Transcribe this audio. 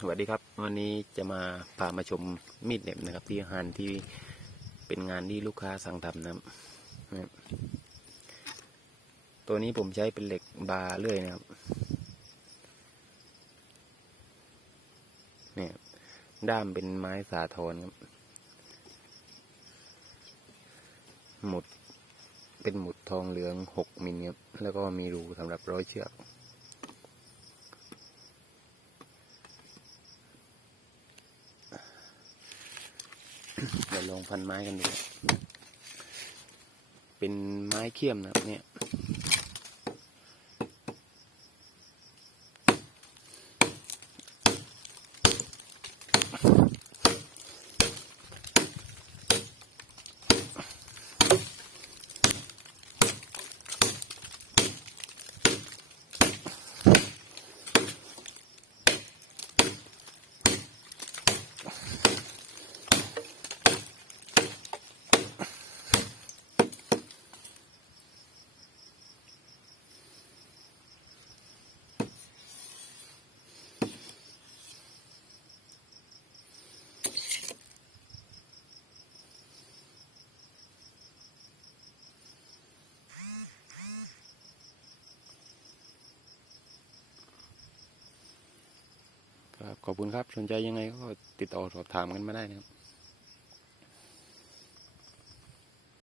สวัสดีครับ วันนี้จะมาพามาชมมีดเน็บนะครับ ที่ฮานที่เป็นงานที่ลูกค้าสั่งทำนะครับ ตัวนี้ผมใช้เป็นเหล็กบาเลื่อยนะครับเนี่ยด้ามเป็นไม้สาทรครับ หมุดเป็นหมุดทองเหลืองหกมิลครับแล้วก็มีรูสำหรับร้อยเชือก เดี๋ยวลองพันไม้กันดู เป็นไม้เขี้ยมนะครับเนี่ย ครับ ขอบคุณครับ สนใจยังไงก็ติดต่อสอบถามกันมาได้นะครับ